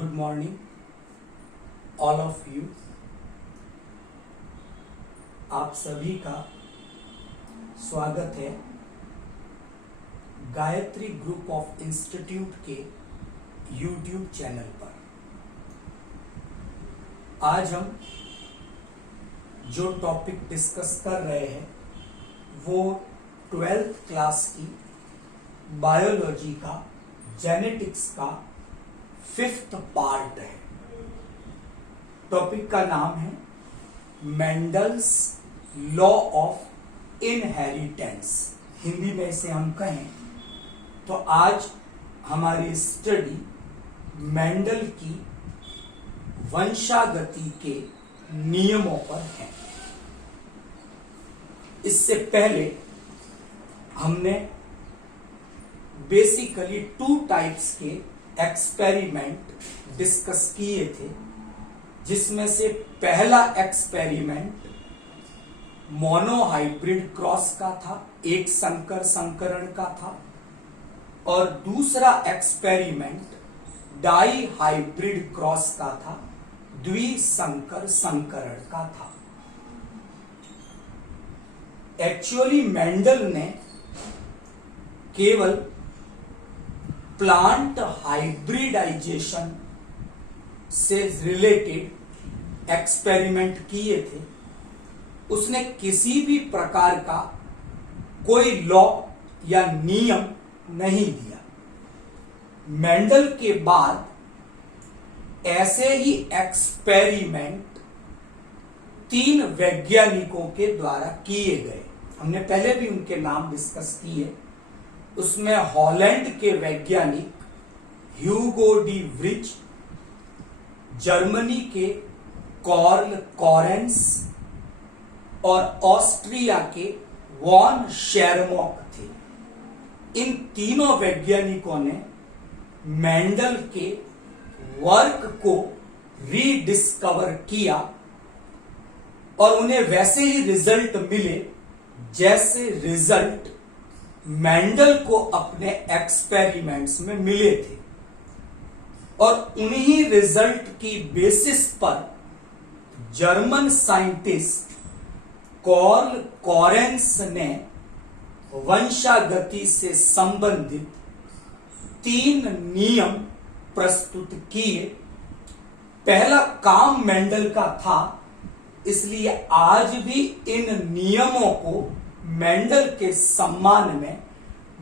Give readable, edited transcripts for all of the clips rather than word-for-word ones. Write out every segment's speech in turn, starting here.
Good morning all of you. आप सभी का स्वागत है गायत्री ग्रुप ऑफ इंस्टीट्यूट के यूट्यूब चैनल पर। आज हम जो टॉपिक डिस्कस कर रहे हैं वो 12th क्लास की बायोलॉजी का जेनेटिक्स का 5th पार्ट है। टॉपिक का नाम है Mendel's law of inheritance. Hindi में इसे हम कहें तो आज हमारी स्टडी मेंडल की वंशागति के नियमों पर है। इससे पहले हमने बेसिकली 2 टाइप्स के एक्सपेरिमेंट डिस्कस किए थे, जिसमें से पहला एक्सपेरिमेंट मोनोहाइब्रिड क्रॉस का था, एक संकर संकरण का था, और दूसरा एक्सपेरिमेंट डाई हाइब्रिड क्रॉस का था, द्विसंकर संकरण का था। एक्चुअली मेंडल ने केवल प्लांट हाइब्रिडाइजेशन से रिलेटेड एक्सपेरिमेंट किए थे। उसने किसी भी प्रकार का कोई लॉ या नियम नहीं दिया। मेंडल के बाद ऐसे ही एक्सपेरिमेंट 3 वैज्ञानिकों के द्वारा किए गए। हमने पहले भी उनके नाम डिस्कस किए। उसमें हॉलैंड के वैज्ञानिक ह्यूगो डी व्रिच, जर्मनी के कार्ल कॉरेंस और ऑस्ट्रिया के वॉन शेरमॉक थे। इन तीनों वैज्ञानिकों ने मेंडल के वर्क को रीडिस्कवर किया और उन्हें वैसे ही रिजल्ट मिले जैसे रिजल्ट मेंडल को अपने एक्सपेरिमेंट्स में मिले थे। और उन्हीं रिजल्ट की बेसिस पर जर्मन साइंटिस्ट कार्ल कॉरेंस ने वंशागति से संबंधित 3 नियम प्रस्तुत किए। पहला काम मेंडल का था, इसलिए आज भी इन नियमों को मेंडल के सम्मान में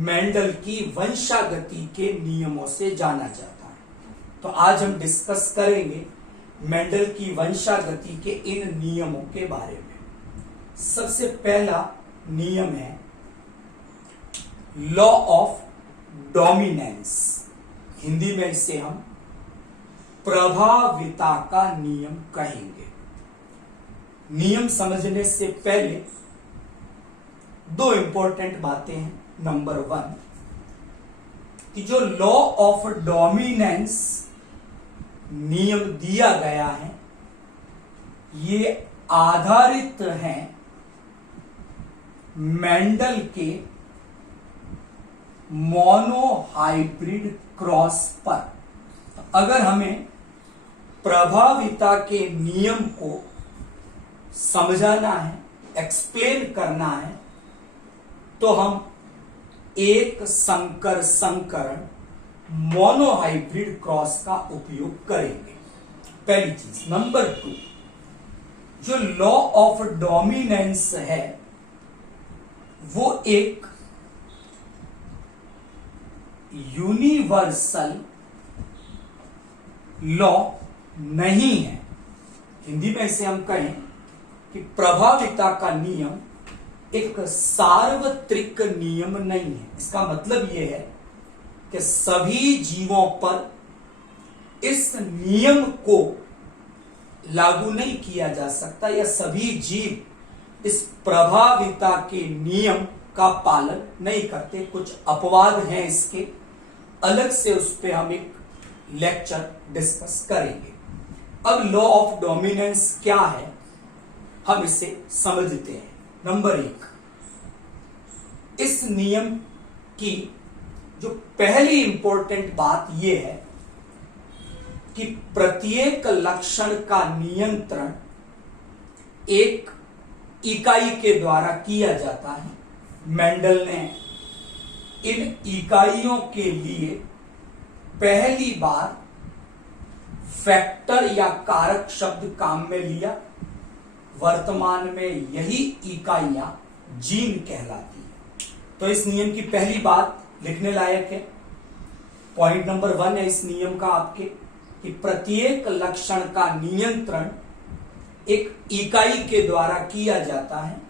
मेंडल की वंशागति के नियमों से जाना जाता है। तो आज हम डिस्कस करेंगे मेंडल की वंशागति के इन नियमों के बारे में। सबसे पहला नियम है लॉ ऑफ डोमिनेंस। हिंदी में इसे हम प्रभाविता का नियम कहेंगे। नियम समझने से पहले 2 इंपॉर्टेंट बातें हैं। नंबर 1 कि जो लॉ ऑफ डोमिनेंस नियम दिया गया है ये आधारित है मेंडल के मोनोहाइब्रिड क्रॉस पर। अगर हमें प्रभाविता के नियम को समझाना है, एक्सप्लेन करना है, तो हम एक संकर संकरण मोनोहाइब्रिड क्रॉस का उपयोग करेंगे। पहली चीज। नंबर 2 जो लॉ ऑफ डोमिनेंस है वो एक यूनिवर्सल लॉ नहीं है। हिंदी में इसे हम कहें कि प्रभाविता का नियम एक सार्वत्रिक नियम नहीं है। इसका मतलब यह है कि सभी जीवों पर इस नियम को लागू नहीं किया जा सकता या सभी जीव इस प्रभाविता के नियम का पालन नहीं करते। कुछ अपवाद हैं इसके, अलग से उस पर हम एक लेक्चर डिस्कस करेंगे। अब लॉ ऑफ डोमिनेंस क्या है हम इसे समझते हैं। नंबर 1 इस नियम की जो पहली इंपॉर्टेंट बात यह है कि प्रत्येक लक्षण का नियंत्रण एक इकाई के द्वारा किया जाता है। मेंडल ने इन इकाइयों के लिए पहली बार फैक्टर या कारक शब्द काम में लिया। वर्तमान में यही इकाइयां जीन कहलाती है। तो इस नियम की पहली बात लिखने लायक है। पॉइंट नंबर 1 है इस नियम का आपके कि प्रत्येक लक्षण का नियंत्रण एक इकाई के द्वारा किया जाता है,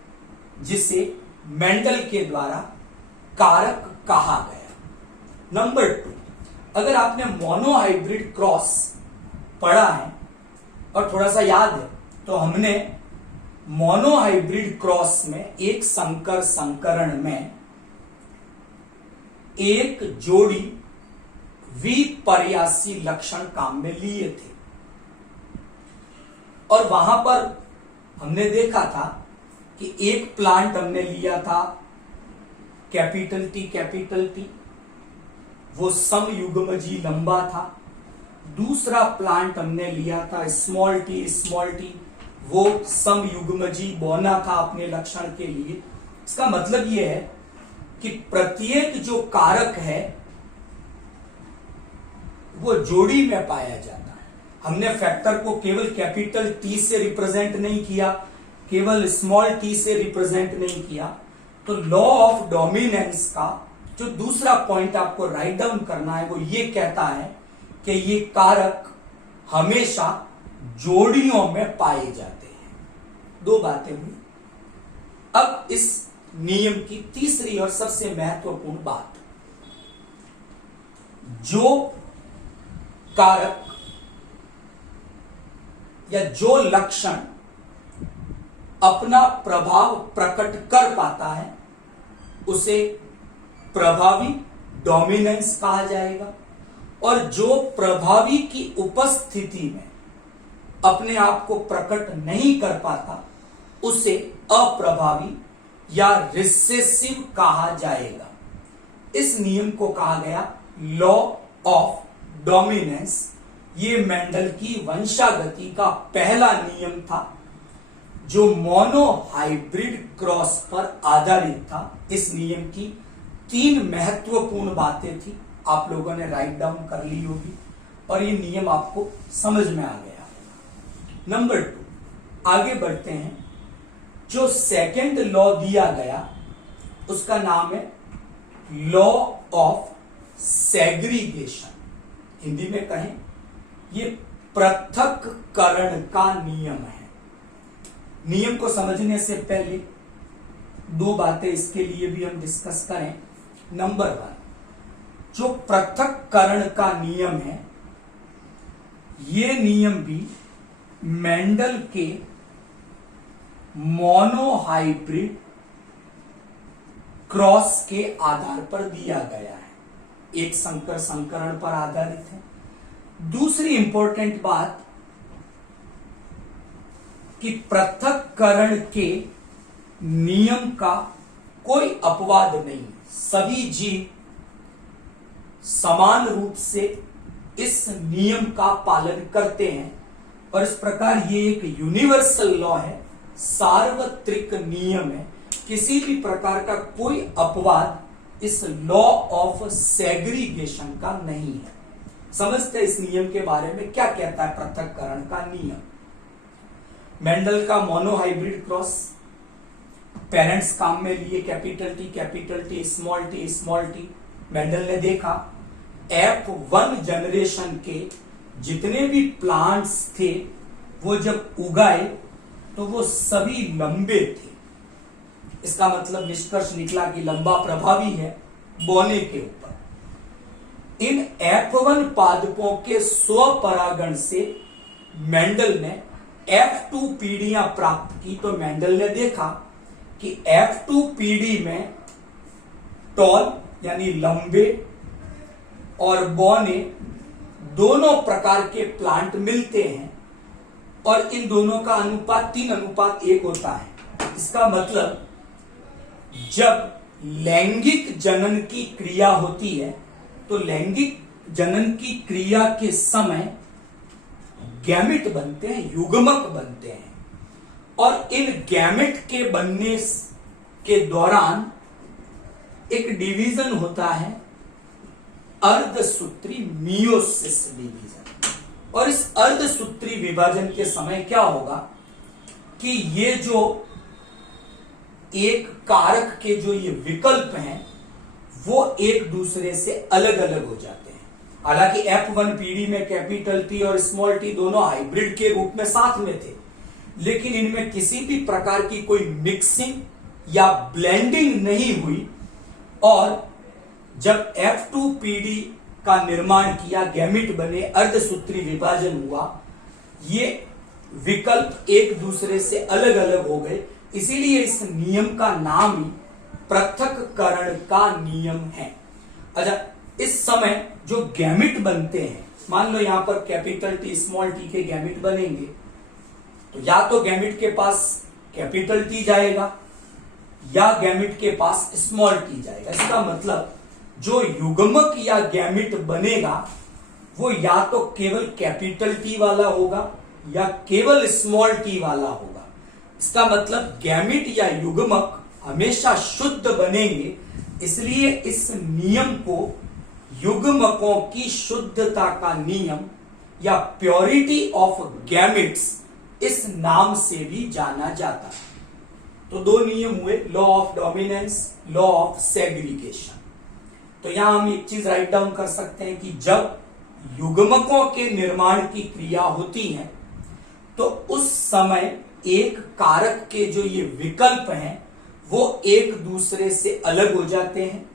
जिसे मेंडल के द्वारा कारक कहा गया। नंबर 2, अगर आपने मोनोहाइब्रिड क्रॉस पढ़ा है और थोड़ा सा याद है तो हमने मोनोहाइब्रिड क्रॉस में एक संकर संकरण में एक जोड़ी विपर्यासी लक्षण काम में लिए थे और वहां पर हमने देखा था कि एक प्लांट हमने लिया था कैपिटल टी, वो समयुग्मजी लंबा था। दूसरा प्लांट हमने लिया था स्मॉल टी, वो समयुग्मजी बौना था अपने लक्षण के लिए। इसका मतलब यह है कि प्रत्येक जो कारक है वो जोड़ी में पाया जाता है। हमने फैक्टर को केवल कैपिटल टी से रिप्रेजेंट नहीं किया, केवल स्मॉल टी से रिप्रेजेंट नहीं किया। तो लॉ ऑफ डोमिनेंस का जो दूसरा पॉइंट आपको राइट डाउन करना है वो ये कहता है कि ये कारक हमेशा जोड़ियों में पाए जाते हैं। 2 बातें हुई। अब इस नियम की तीसरी और सबसे महत्वपूर्ण बात, जो कारक या जो लक्षण अपना प्रभाव प्रकट कर पाता है उसे प्रभावी डोमिनेंस कहा जाएगा, और जो प्रभावी की उपस्थिति में अपने आप को प्रकट नहीं कर पाता उसे अप्रभावी या रिसेसिव कहा जाएगा। इस नियम को कहा गया लॉ ऑफ डोमिनेंस। ये मेंडल की वंशागति का पहला नियम था जो मोनोहाइब्रिड क्रॉस पर आधारित था। इस नियम की 3 महत्वपूर्ण बातें थी, आप लोगों ने राइट डाउन कर ली होगी और ये नियम आपको समझ में आ गया। नंबर 2, आगे बढ़ते हैं। जो सेकंड लॉ दिया गया उसका नाम है लॉ ऑफ सेग्रीगेशन। हिंदी में कहें ये पृथक्करण का नियम है। नियम को समझने से पहले 2 बातें इसके लिए भी हम डिस्कस करें। नंबर 1, जो पृथक्करण का नियम है ये नियम भी मेंडल के मोनोहाइब्रिड क्रॉस के आधार पर दिया गया है, एक संकर संकरण पर आधारित है। दूसरी इंपॉर्टेंट बात कि पृथक्करण के नियम का कोई अपवाद नहीं, सभी जीव समान रूप से इस नियम का पालन करते हैं और इस प्रकार ये एक यूनिवर्सल लॉ है, सार्वत्रिक नियम है। किसी भी प्रकार का कोई अपवाद इस लॉ ऑफ सेग्रीगेशन का नहीं है। समझते हैं इस नियम के बारे में क्या कहता है पृथक्करण का नियम। मेंडल का मोनोहाइब्रिड क्रॉस, पेरेंट्स काम में लिए capital T, small T. Mendel ने देखा F1 जनरेशन के जितने भी प्लांट्स थे वो जब उगाए तो वो सभी लंबे थे। इसका मतलब निष्कर्ष निकला कि लंबा प्रभावी है बोने के ऊपर। इन F1 पादपों के स्वपरागण से मेंडल ने F2 पीढ़ियां प्राप्त की। तो मेंडल ने देखा कि F2 पीढ़ी में टॉल यानी लंबे और बौने दोनों प्रकार के प्लांट मिलते हैं और इन दोनों का अनुपात 3:1 होता है। इसका मतलब जब लैंगिक जनन की क्रिया होती है तो लैंगिक जनन की क्रिया के समय गैमेट बनते हैं, युग्मक बनते हैं। और इन गैमेट के बनने के दौरान एक डिवीजन होता है, अर्धसूत्री मियोसिस डिवीजन। और इस अर्धसूत्री विभाजन के समय क्या होगा कि ये जो एक कारक के जो ये विकल्प हैं वो एक दूसरे से अलग अलग हो जाते हैं। हालांकि F1 पीढ़ी में कैपिटल T और स्मॉल t दोनों हाइब्रिड के रूप में साथ में थे, लेकिन इनमें किसी भी प्रकार की कोई मिक्सिंग या ब्लेंडिंग नहीं हुई। और जब F2 पीढ़ी का निर्माण किया, गैमेट बने, अर्धसूत्री विभाजन हुआ, ये विकल्प एक दूसरे से अलग अलग हो गए। इसीलिए इस नियम का नाम ही पृथक्करण का नियम है। अच्छा, इस समय जो गैमेट बनते हैं, मान लो यहां पर कैपिटल T स्मॉल t के गैमेट बनेंगे, तो या तो गैमेट के पास कैपिटल T जाएगा या गैमेट के पास स्मॉल t जाएगा। इसका मतलब जो युग्मक या गैमेट बनेगा वो या तो केवल कैपिटल T वाला होगा या केवल स्मॉल t वाला होगा। इसका मतलब गैमेट या युग्मक हमेशा शुद्ध बनेंगे। इसलिए इस नियम को युग्मकों की शुद्धता का नियम या प्योरिटी ऑफ गैमेट्स इस नाम से भी जाना जाता है। तो दो नियम हुए, law of dominance, law of segregation. तो यहां हम एक चीज राइट डाउन कर सकते हैं कि जब युग्मकों के निर्माण की क्रिया होती है तो उस समय एक कारक के जो ये विकल्प हैं वो एक दूसरे से अलग हो जाते हैं।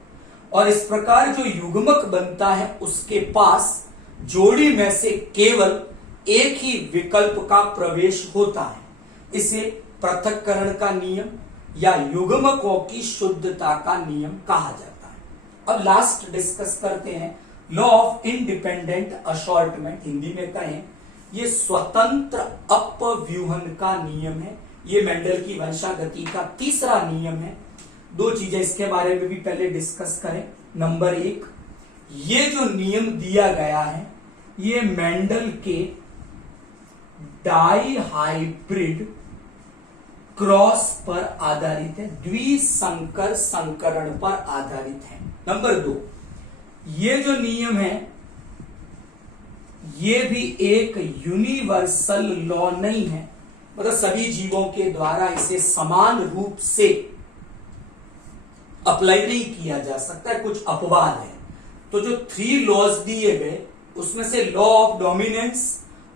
और इस प्रकार जो युग्मक बनता है उसके पास जोड़ी में से केवल एक ही विकल्प का प्रवेश होता है। इसे पृथक्करण का नियम या युग्मकों की शुद्धता का नियम कहा जाता है। अब लास्ट डिस्कस करते हैं law of independent assortment, Hindi में कहें ये स्वतंत्र अपव्यूहन का नियम है। ये मेंडल की वंशागति का तीसरा नियम है। दो चीजें इसके बारे में भी पहले डिस्कस करें। नंबर एक, ये जो नियम दिया गया है ये मेंडल के डाई हाइब्रिड क्रॉस पर आधारित है, द्विसंकर संकरण पर आधारित है। नंबर दो, ये जो नियम है ये भी एक यूनिवर्सल लॉ नहीं है, मतलब सभी जीवों के द्वारा इसे समान रूप से अप्लाई नहीं किया जा सकता है, कुछ अपवाद है। तो जो 3 लॉज दिए गए उसमें से लॉ ऑफ डोमिनेंस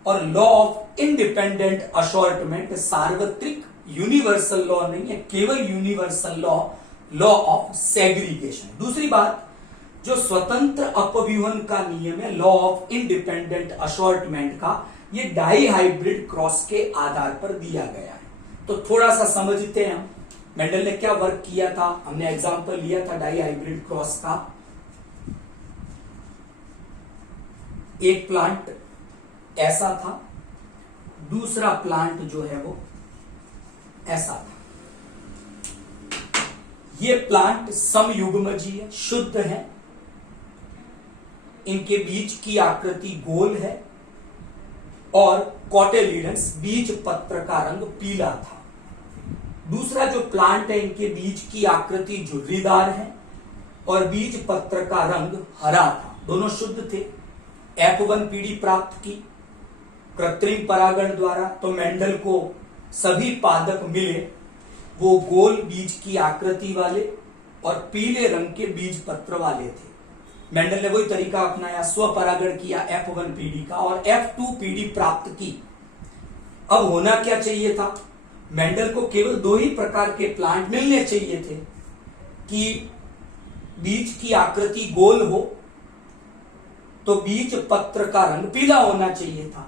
और लॉ ऑफ इंडिपेंडेंट असॉर्टमेंट सार्वत्रिक यूनिवर्सल लॉ नहीं है, केवल universal law, law of segregation. दूसरी बात, जो स्वतंत्र अपव्यूहन का नियम है लॉ ऑफ इंडिपेंडेंट असॉर्टमेंट का, ये डाई हाइब्रिड क्रॉस के आधार पर दिया गया है। तो थोड़ा सा समझते हैं हम मेंडल ने क्या वर्क किया था। हमने एग्जांपल लिया था डाई हाइब्रिड क्रॉस का। एक प्लांट ऐसा था, दूसरा प्लांट जो है वो ऐसा था। ये प्लांट समयुग्मजीय है, शुद्ध है, इनके बीज की आकृति गोल है और कॉटिलिडन्स बीज पत्र का रंग पीला था। दूसरा जो प्लांट है इनके बीज की आकृति झुर्रीदार है और बीज पत्र का रंग हरा था। दोनों शुद्ध थे। F1 पीढ़ी प्राप्त की कृत्रिम परागण द्वारा, तो मेंडल को सभी पादप मिले वो गोल बीज की आकृति वाले और पीले रंग के बीज पत्र वाले थे। मेंडल ने वही तरीका अपनाया, स्वपरागण किया F1 पीढ़ी का और F2 पीढ़ी प्राप्त की। अब होना क्या चाहिए था, मेंडल को केवल 2 ही प्रकार के प्लांट मिलने चाहिए थे कि बीज की आकृति गोल हो तो बीज पत्र का रंग पीला होना चाहिए था।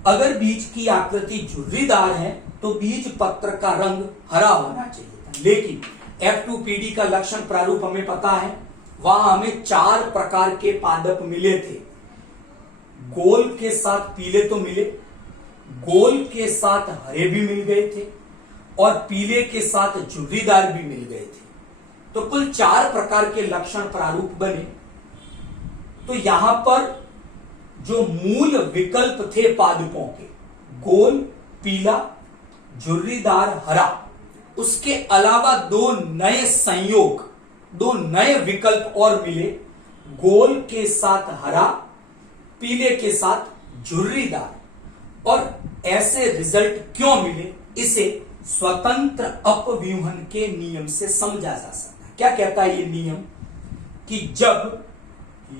अगर बीज की आकृति झुर्रीदार है तो बीज पत्र का रंग हरा होना चाहिए था। लेकिन F2 पीढ़ी का लक्षण प्रारूप हमें पता है, वहां हमें 4 प्रकार के पादप मिले थे। गोल के साथ पीले तो मिले, गोल के साथ हरे भी मिल गए थे और पीले के साथ झुर्रीदार भी मिल गए थे। तो कुल 4 प्रकार के लक्षण प्रारूप बने। तो यहां पर जो मूल विकल्प थे पादपों के, गोल, पीला, झुर्रीदार, हरा, उसके अलावा दो नए संयोग, दो नए विकल्प और मिले, गोल के साथ हरा, पीले के साथ झुर्रीदार। और ऐसे रिजल्ट क्यों मिले, इसे स्वतंत्र अपव्यूहन के नियम से समझा जा सकता है। क्या कहता है ये नियम कि जब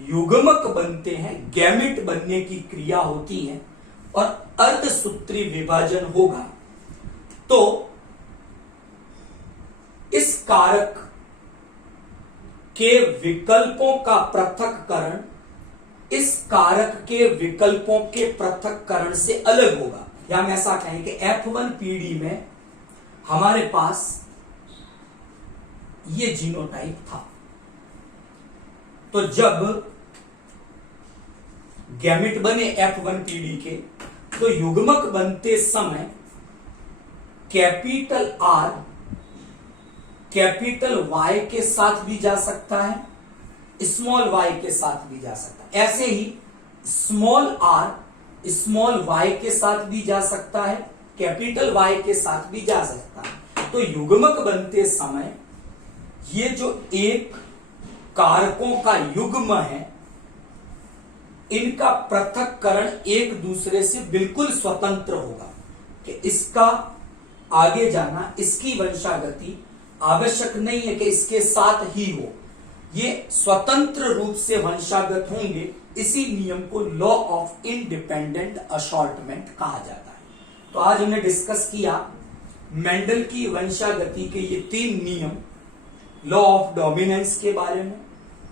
युग्मक बनते हैं, गैमेट बनने की क्रिया होती है और अर्धसूत्री विभाजन होगा, तो इस कारक के विकल्पों का पृथक्करण इस कारक के विकल्पों के पृथक्करण से अलग होगा। या हम ऐसा कहें कि F1 पीढ़ी में हमारे पास ये जीनोटाइप था, तो जब गैमेट बने F1 पीढ़ी के, तो युग्मक बनते समय कैपिटल R कैपिटल Y के साथ भी जा सकता है, स्मॉल y के साथ भी जा सकता है। ऐसे ही स्मॉल r स्मॉल y के साथ भी जा सकता है, कैपिटल Y के साथ भी जा सकता है। तो युग्मक बनते समय ये जो एक कारकों का युग्म है, इनका पृथक्करण एक दूसरे से बिल्कुल स्वतंत्र होगा कि इसका आगे जाना, इसकी वंशागति आवश्यक नहीं है कि इसके साथ ही हो, ये स्वतंत्र रूप से वंशागत होंगे। इसी नियम को लॉ ऑफ इंडिपेंडेंट असॉर्टमेंट कहा जाता है। तो आज हमने डिस्कस किया मेंडल की वंशागति के ये तीन नियम, लॉ ऑफ डोमिनेंस के बारे में,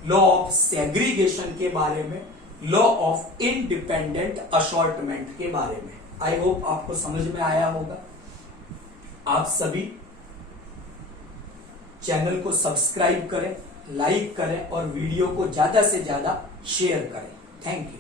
लॉ ऑफ सेग्रीगेशन के बारे में, लॉ ऑफ इंडिपेंडेंट असॉर्टमेंट के बारे में। आई होप आपको समझ में आया होगा। आप सभी चैनल को सब्सक्राइब करें, लाइक करें और वीडियो को ज्यादा से ज्यादा शेयर करें। Thank you.